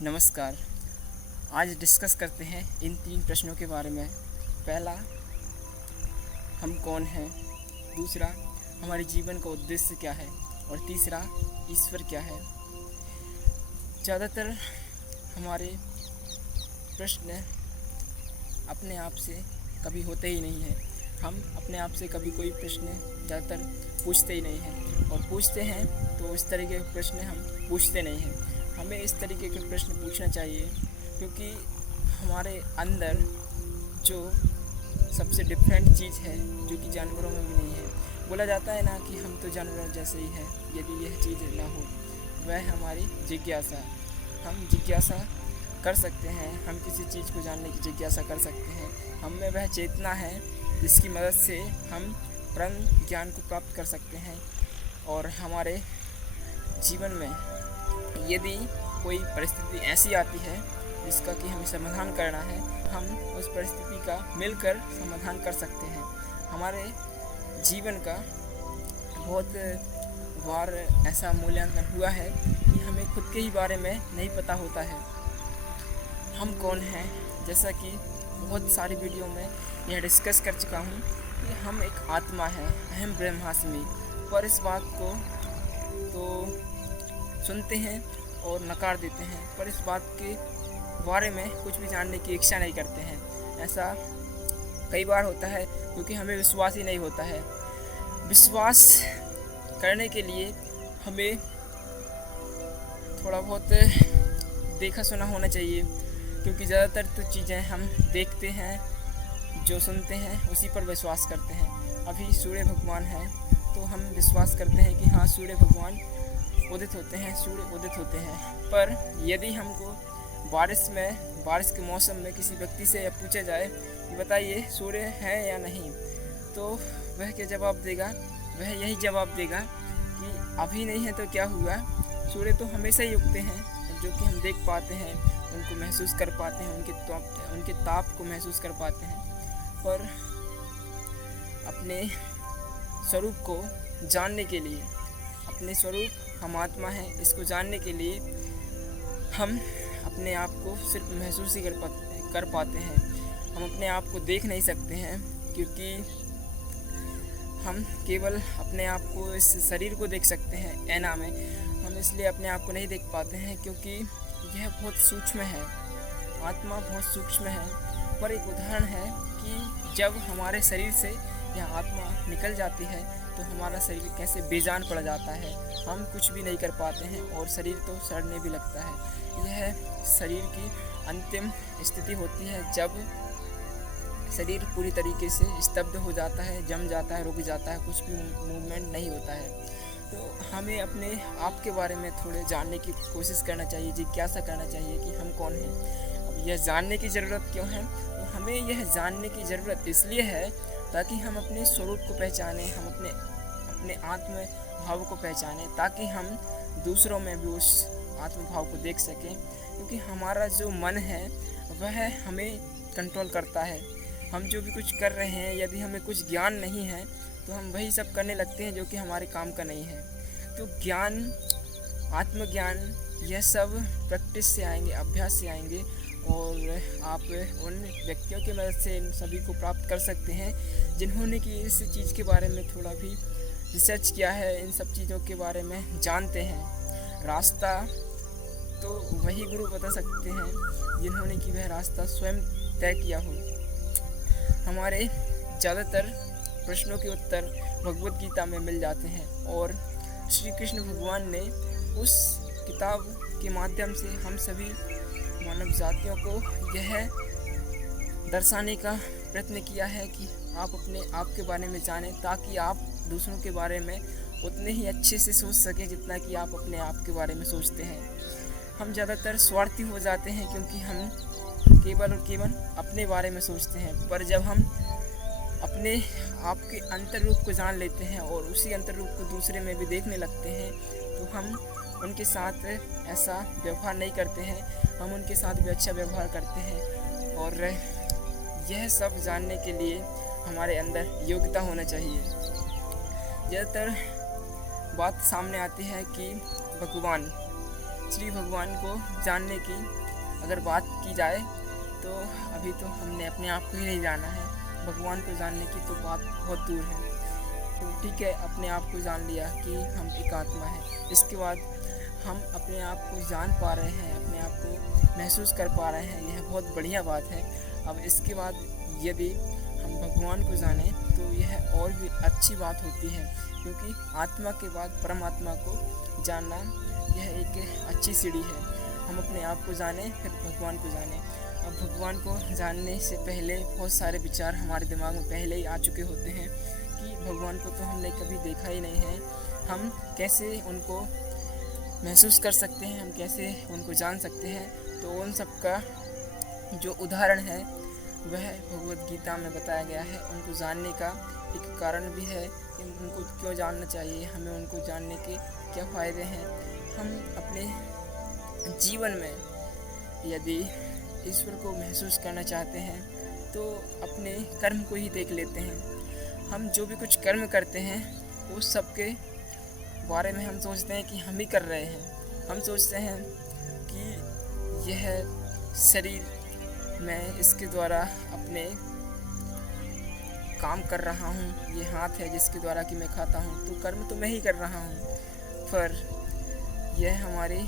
नमस्कार। आज डिस्कस करते हैं इन 3 प्रश्नों के बारे में। पहला, हम कौन हैं। दूसरा, हमारे जीवन का उद्देश्य क्या है। और तीसरा, ईश्वर क्या है। ज़्यादातर हमारे प्रश्न अपने आप से कभी होते ही नहीं हैं। हम अपने आप से कभी कोई प्रश्न ज़्यादातर पूछते ही नहीं हैं, और पूछते हैं तो इस तरीके के प्रश्न हम पूछते नहीं हैं। हमें इस तरीके के प्रश्न पूछना चाहिए, क्योंकि हमारे अंदर जो सबसे डिफरेंट चीज़ है, जो कि जानवरों में भी नहीं है। बोला जाता है ना कि हम तो जानवरों जैसे ही हैं, यदि यह चीज़ ना हो, वह हमारी जिज्ञासा। हम जिज्ञासा कर सकते हैं, हम किसी चीज़ को जानने की जिज्ञासा कर सकते हैं। हम में वह चेतना है जिसकी मदद से हम परम ज्ञान को प्राप्त कर सकते हैं। और हमारे जीवन में यदि कोई परिस्थिति ऐसी आती है जिसका कि हमें समाधान करना है, हम उस परिस्थिति का मिलकर समाधान कर सकते हैं। हमारे जीवन का बहुत बार ऐसा मूल्यांकन हुआ है कि हमें खुद के ही बारे में नहीं पता होता है हम कौन हैं। जैसा कि बहुत सारी वीडियो में यह डिस्कस कर चुका हूँ कि हम एक आत्मा है, अहम ब्रह्मास्मि। पर इस बात को तो सुनते हैं और नकार देते हैं, पर इस बात के बारे में कुछ भी जानने की इच्छा नहीं करते हैं। ऐसा कई बार होता है क्योंकि हमें विश्वास ही नहीं होता है। विश्वास करने के लिए हमें थोड़ा बहुत देखा सुना होना चाहिए, क्योंकि ज़्यादातर तो चीज़ें हम देखते हैं, जो सुनते हैं उसी पर विश्वास करते हैं। अभी सूर्य भगवान हैं तो हम विश्वास करते हैं कि हाँ, सूर्य भगवान उदित होते हैं, सूर्य उदित होते हैं। पर यदि हमको बारिश के मौसम में किसी व्यक्ति से यह पूछा जाए कि बताइए सूर्य है या नहीं, तो वह क्या जवाब देगा। वह यही जवाब देगा कि अभी नहीं है तो क्या हुआ, सूर्य तो हमेशा ही उगते हैं, जो कि हम देख पाते हैं, उनको महसूस कर पाते हैं, उनके ताप को महसूस कर पाते हैं। पर अपने स्वरूप को जानने के लिए, अपने स्वरूप हम आत्मा हैं, इसको जानने के लिए हम अपने आप को सिर्फ महसूस ही कर पाते हैं। हम अपने आप को देख नहीं सकते हैं, क्योंकि हम केवल अपने आप को, इस शरीर को देख सकते हैं ऐना में। हम इसलिए अपने आप को नहीं देख पाते हैं क्योंकि यह बहुत सूक्ष्म है, आत्मा बहुत सूक्ष्म है। पर एक उदाहरण है कि जब हमारे शरीर से यह आत्मा निकल जाती है तो हमारा शरीर कैसे बेजान पड़ जाता है, हम कुछ भी नहीं कर पाते हैं और शरीर तो सड़ने भी लगता है। यह शरीर की अंतिम स्थिति होती है, जब शरीर पूरी तरीके से स्तब्ध हो जाता है, जम जाता है, रुक जाता है, कुछ भी मूवमेंट नहीं होता है। तो हमें अपने आप के बारे में थोड़े जानने की कोशिश करना चाहिए, जिज्ञासा करना चाहिए कि हम कौन हैं। अब यह जानने की ज़रूरत क्यों है? तो हमें यह जानने की ज़रूरत इसलिए है ताकि हम अपने स्वरूप को पहचानें, हम अपने आत्म भाव को पहचानें, ताकि हम दूसरों में भी उस आत्म भाव को देख सकें। क्योंकि हमारा जो मन है वह हमें कंट्रोल करता है। हम जो भी कुछ कर रहे हैं, यदि हमें कुछ ज्ञान नहीं है तो हम वही सब करने लगते हैं जो कि हमारे काम का नहीं है। तो ज्ञान, आत्मज्ञान, यह सब प्रैक्टिस से आएंगे, अभ्यास से आएंगे, और आप उन व्यक्तियों की मदद से इन सभी को प्राप्त कर सकते हैं जिन्होंने कि इस चीज़ के बारे में थोड़ा भी रिसर्च किया है, इन सब चीज़ों के बारे में जानते हैं। रास्ता तो वही गुरु बता सकते हैं जिन्होंने कि वह रास्ता स्वयं तय किया हो। हमारे ज़्यादातर प्रश्नों के उत्तर भगवद गीता में मिल जाते हैं, और श्री कृष्ण भगवान ने उस किताब के माध्यम से हम सभी मानव जातियों को यह दर्शाने का प्रयत्न किया है कि आप अपने आप के बारे में जानें, ताकि आप दूसरों के बारे में उतने ही अच्छे से सोच सकें जितना कि आप अपने आप के बारे में सोचते हैं। हम ज़्यादातर स्वार्थी हो जाते हैं क्योंकि हम केवल और केवल अपने बारे में सोचते हैं। पर जब हम अपने आप के अंतर रूप को जान लेते हैं और उसी अंतर रूप को दूसरे में भी देखने लगते हैं, तो हम उनके साथ ऐसा व्यवहार नहीं करते हैं, हम उनके साथ भी अच्छा व्यवहार करते हैं। और यह सब जानने के लिए हमारे अंदर योग्यता होना चाहिए। ज़्यादातर बात सामने आती है कि भगवान श्री भगवान को जानने की अगर बात की जाए तो अभी तो हमने अपने आप को ही नहीं जाना है, भगवान को जानने की तो बात बहुत दूर है। तो ठीक है, अपने आप को जान लिया कि हम एक आत्मा है, इसके बाद हम अपने आप को जान पा रहे हैं, अपने आप को महसूस कर पा रहे हैं, यह बहुत बढ़िया बात है। अब इसके बाद यदि हम भगवान को जानें तो यह और भी अच्छी बात होती है, क्योंकि आत्मा के बाद परमात्मा को जानना यह एक अच्छी सीढ़ी है। हम अपने आप को जानें फिर भगवान को जानें। अब भगवान को जानने से पहले बहुत सारे विचार हमारे दिमाग में पहले ही आ चुके होते हैं कि भगवान को तो हमने कभी देखा ही नहीं है, हम कैसे उनको महसूस कर सकते हैं, हम कैसे उनको जान सकते हैं। तो उन सब का जो उदाहरण है वह भगवद गीता में बताया गया है। उनको जानने का एक कारण भी है कि उनको क्यों जानना चाहिए, हमें उनको जानने के क्या फ़ायदे हैं। हम अपने जीवन में यदि ईश्वर को महसूस करना चाहते हैं तो अपने कर्म को ही देख लेते हैं। हम जो भी कुछ कर्म करते हैं उस सब के बारे में हम सोचते हैं कि हम ही कर रहे हैं। हम सोचते हैं कि यह शरीर मैं इसके द्वारा अपने काम कर रहा हूँ, ये हाथ है जिसके द्वारा कि मैं खाता हूँ, तो कर्म तो मैं ही कर रहा हूँ। पर यह हमारी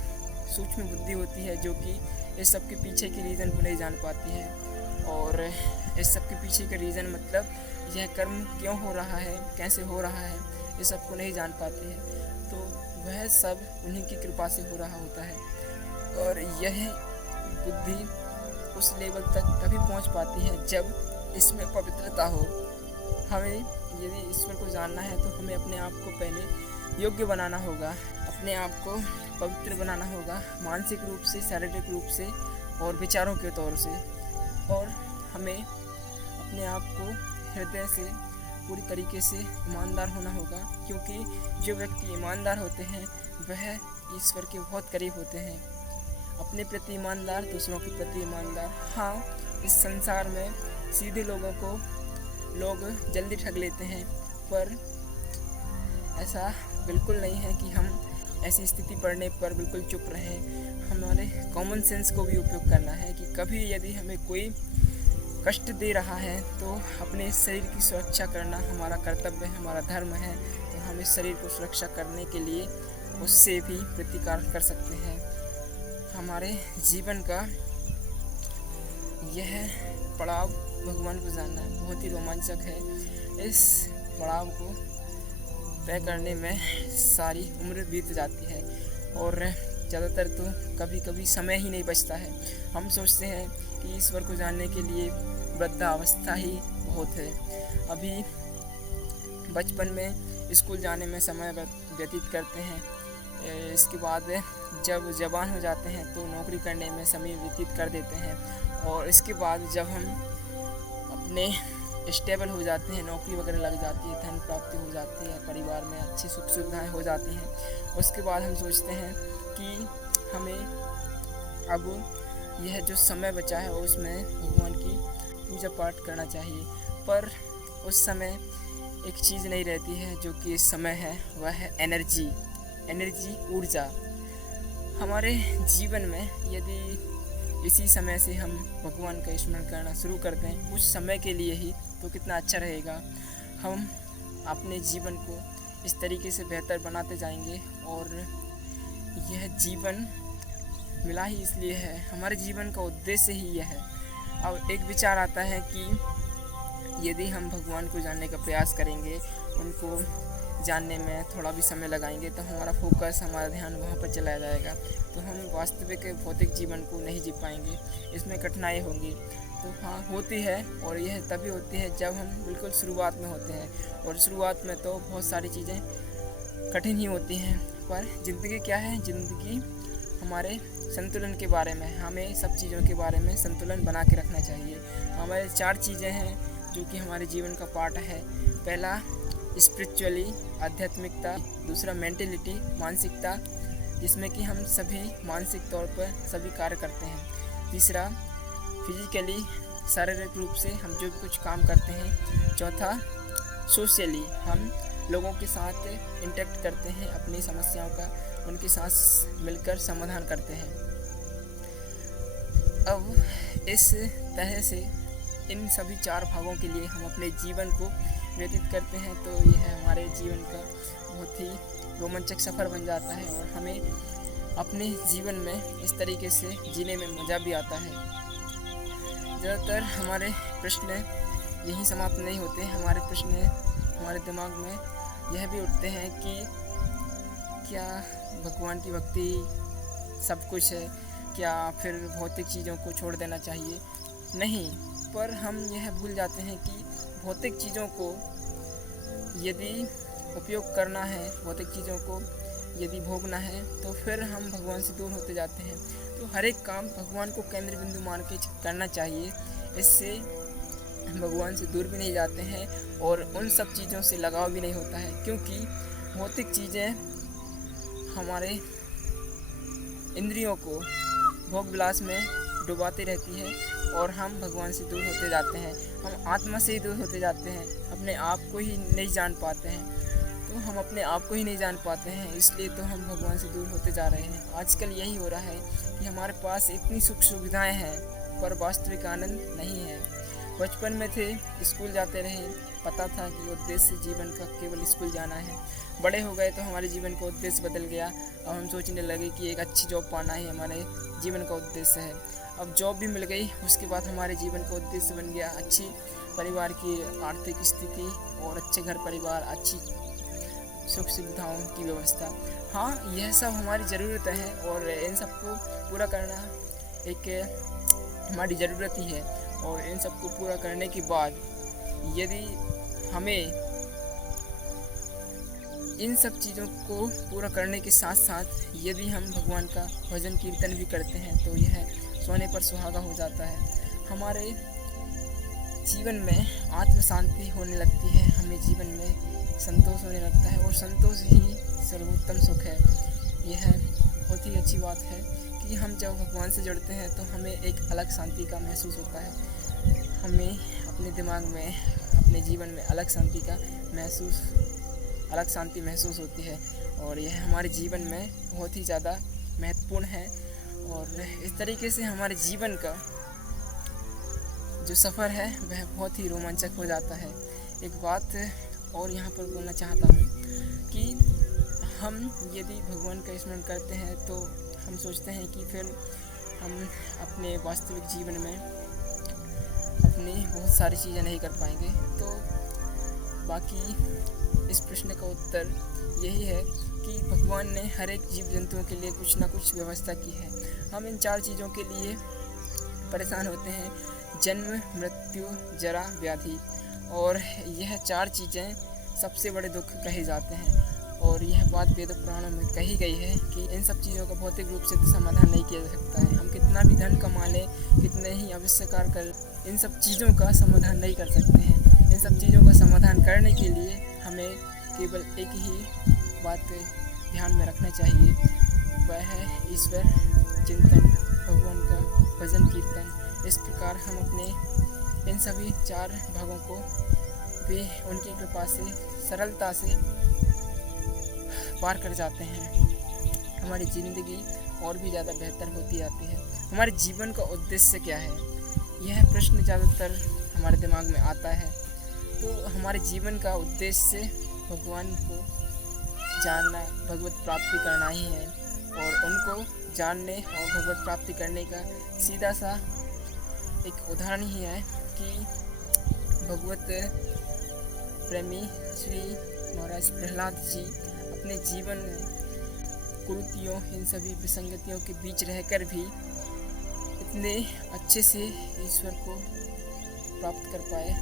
सूक्ष्म बुद्धि होती है जो कि इस सब के पीछे की रीज़न को नहीं जान पाती है। और इस सब के पीछे का रीज़न मतलब यह कर्म क्यों हो रहा है, कैसे हो रहा है, ये सब को नहीं जान पाती है। तो वह सब उन्हीं की कृपा से हो रहा होता है। और यह बुद्धि उस लेवल तक तभी पहुंच पाती है जब इसमें पवित्रता हो। हमें यदि ईश्वर को जानना है तो हमें अपने आप को पहले योग्य बनाना होगा, अपने आप को पवित्र बनाना होगा, मानसिक रूप से, शारीरिक रूप से और विचारों के तौर से। और हमें अपने आप को हृदय से पूरी तरीके से ईमानदार होना होगा, क्योंकि जो व्यक्ति ईमानदार होते हैं वह ईश्वर के बहुत करीब होते हैं। अपने प्रति ईमानदार, दूसरों के प्रति ईमानदार। हाँ, इस संसार में सीधे लोगों को लोग जल्दी ठग लेते हैं, पर ऐसा बिल्कुल नहीं है कि हम ऐसी स्थिति पड़ने पर बिल्कुल चुप रहें। हमारे कॉमन सेंस को भी उपयोग करना है कि कभी यदि हमें कोई कष्ट दे रहा है तो अपने शरीर की सुरक्षा करना हमारा कर्तव्य है, हमारा धर्म है। तो हम इस शरीर को सुरक्षा करने के लिए उससे भी प्रतिकार कर सकते हैं। हमारे जीवन का यह पड़ाव भगवान को जानना बहुत ही रोमांचक है। इस पड़ाव को तय करने में सारी उम्र बीत जाती है और ज़्यादातर तो कभी कभी समय ही नहीं बचता है। हम सोचते हैं कि ईश्वर को जानने के लिए वृद्धावस्था ही बहुत है। अभी बचपन में स्कूल जाने में समय व्यतीत करते हैं, इसके बाद जब जवान हो जाते हैं तो नौकरी करने में समय व्यतीत कर देते हैं, और इसके बाद जब हम अपने स्टेबल हो जाते हैं, नौकरी वगैरह लग जाती है, धन प्राप्ति हो जाती है, परिवार में अच्छी सुख सुविधाएं हो जाती हैं, उसके बाद हम सोचते हैं कि हमें अब यह जो समय बचा है उसमें भगवान की पूजा पाठ करना चाहिए। पर उस समय एक चीज़ नहीं रहती है जो कि इस समय है, वह है एनर्जी, ऊर्जा। हमारे जीवन में यदि इसी समय से हम भगवान का स्मरण करना शुरू कर दें कुछ समय के लिए ही, तो कितना अच्छा रहेगा। हम अपने जीवन को इस तरीके से बेहतर बनाते जाएंगे। और यह जीवन मिला ही इसलिए है, हमारे जीवन का उद्देश्य ही यह है। अब एक विचार आता है कि यदि हम भगवान को जानने का प्रयास करेंगे, उनको जानने में थोड़ा भी समय लगाएंगे, तो हमारा फोकस, हमारा ध्यान वहाँ पर चला जाएगा, तो हम वास्तविक भौतिक जीवन को नहीं जी पाएंगे, इसमें कठिनाई होंगी। तो हाँ, होती है, और यह तभी होती है जब हम बिल्कुल शुरुआत में होते हैं, और शुरुआत में तो बहुत सारी चीज़ें कठिन ही होती हैं। पर ज़िंदगी क्या है? ज़िंदगी हमारे संतुलन के बारे में, हमें सब चीज़ों के बारे में संतुलन बना के रखना चाहिए। हमारे 4 चीज़ें हैं जो कि हमारे जीवन का पार्ट है। पहला स्पिरिचुअली, आध्यात्मिकता। दूसरा मेंटलिटी, मानसिकता, जिसमें कि हम सभी मानसिक तौर पर सभी कार्य करते हैं। तीसरा फिजिकली, शारीरिक रूप से हम जो भी कुछ काम करते हैं। चौथा सोशली, हम लोगों के साथ इंटरेक्ट करते हैं, अपनी समस्याओं का उनके साथ मिलकर समाधान करते हैं। अब इस तरह से इन सभी 4 भागों के लिए हम अपने जीवन को व्यतीत करते हैं तो यह हमारे जीवन का बहुत ही रोमांचक सफ़र बन जाता है और हमें अपने जीवन में इस तरीके से जीने में मज़ा भी आता है। ज़्यादातर हमारे प्रश्न यहीं समाप्त नहीं होते। हमारे प्रश्न हमारे दिमाग में यह भी उठते हैं कि क्या भगवान की भक्ति सब कुछ है, क्या फिर भौतिक चीज़ों को छोड़ देना चाहिए? नहीं, पर हम यह भूल जाते हैं कि भौतिक चीज़ों को यदि उपयोग करना है, भौतिक चीज़ों को यदि भोगना है तो फिर हम भगवान से दूर होते जाते हैं। तो हर एक काम भगवान को केंद्र बिंदु मान के करना चाहिए। इससे भगवान से दूर भी नहीं जाते हैं और उन सब चीज़ों से लगाव भी नहीं होता है, क्योंकि भौतिक चीज़ें हमारे इंद्रियों को भोग विलास में डुबाती रहती है और हम भगवान से दूर होते जाते हैं। हम आत्मा से ही दूर होते जाते हैं, अपने आप को ही नहीं जान पाते हैं। तो हम अपने आप को ही नहीं जान पाते हैं, इसलिए तो हम भगवान से दूर होते जा रहे हैं। आजकल यही हो रहा है कि हमारे पास इतनी सुख सुविधाएं हैं पर वास्तविक आनंद नहीं है। बचपन में थे, स्कूल जाते रहे, पता था कि उद्देश्य जीवन का केवल स्कूल जाना है। बड़े हो गए तो हमारे जीवन का उद्देश्य बदल गया। अब हम सोचने लगे कि एक अच्छी जॉब पाना ही हमारे जीवन का उद्देश्य है। अब जॉब भी मिल गई, उसके बाद हमारे जीवन का उद्देश्य बन गया अच्छी परिवार की आर्थिक स्थिति और अच्छे घर परिवार, अच्छी सुख सुविधाओं की व्यवस्था। हाँ, यह सब हमारी ज़रूरत है और इन सबको पूरा करना एक हमारी ज़रूरत ही है। और इन सबको पूरा करने के बाद यदि हमें इन सब चीज़ों को पूरा करने के साथ साथ यदि हम भगवान का भजन कीर्तन भी करते हैं तो यह सोने पर सुहागा हो जाता है। हमारे जीवन में आत्म शांति होने लगती है, हमें जीवन में संतोष होने लगता है और संतोष ही सर्वोत्तम सुख है। यह बहुत ही अच्छी बात है कि हम जब भगवान से जुड़ते हैं तो हमें एक अलग शांति का महसूस होता है। हमें अपने दिमाग में, अपने जीवन में अलग शांति महसूस होती है और यह हमारे जीवन में बहुत ही ज़्यादा महत्वपूर्ण है। और इस तरीके से हमारे जीवन का जो सफ़र है वह बहुत ही रोमांचक हो जाता है। एक बात और यहाँ पर बोलना चाहता हूँ कि हम यदि भगवान का स्मरण करते हैं तो हम सोचते हैं कि फिर हम अपने वास्तविक जीवन में अपनी बहुत सारी चीज़ें नहीं कर पाएंगे। तो बाकी इस प्रश्न का उत्तर यही है कि भगवान ने हर एक जीव जंतुओं के लिए कुछ ना कुछ व्यवस्था की है। हम इन 4 चीज़ों के लिए परेशान होते हैं: जन्म, मृत्यु, जरा, व्याधि। और यह 4 चीज़ें सबसे बड़े दुख कहे जाते हैं और यह बात वेद पुराणों में कही गई है कि इन सब चीज़ों का भौतिक रूप से तो समाधान नहीं किया जा सकता है। हम कितना भी धन कमा लें, कितने ही आविष्कार कर, इन सब चीज़ों का समाधान नहीं कर सकते हैं। इन सब चीज़ों का समाधान करने के लिए हमें केवल एक ही बात ध्यान में रखना चाहिए, वह है ईश्वर चिंतन, भगवान का भजन कीर्तन। इस प्रकार हम अपने इन सभी 4 भागों को भी उनकी कृपा से सरलता से पार कर जाते हैं। हमारी ज़िंदगी और भी ज़्यादा बेहतर होती जाती है। हमारे जीवन का उद्देश्य क्या है, यह प्रश्न ज़्यादातर हमारे दिमाग में आता है। तो हमारे जीवन का उद्देश्य भगवान को जानना, भगवत प्राप्ति करना ही है और उनको जानने और भगवत प्राप्ति करने का सीधा सा एक उदाहरण ही है कि भगवत प्रेमी श्री महाराज प्रहलाद जी अपने जीवन में कुरीतियों, इन सभी विसंगतियों के बीच रहकर भी इतने अच्छे से ईश्वर को प्राप्त कर पाए।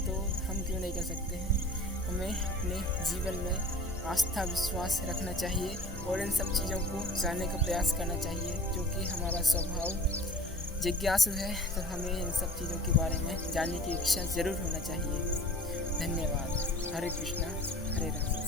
तो हम क्यों नहीं कर सकते हैं? हमें अपने जीवन में आस्था विश्वास रखना चाहिए और इन सब चीज़ों को जानने का प्रयास करना चाहिए, जो कि हमारा स्वभाव जिज्ञासु है। तो हमें इन सब चीज़ों के बारे में जानने की इच्छा ज़रूर होना चाहिए। धन्यवाद। हरे कृष्णा, हरे राम।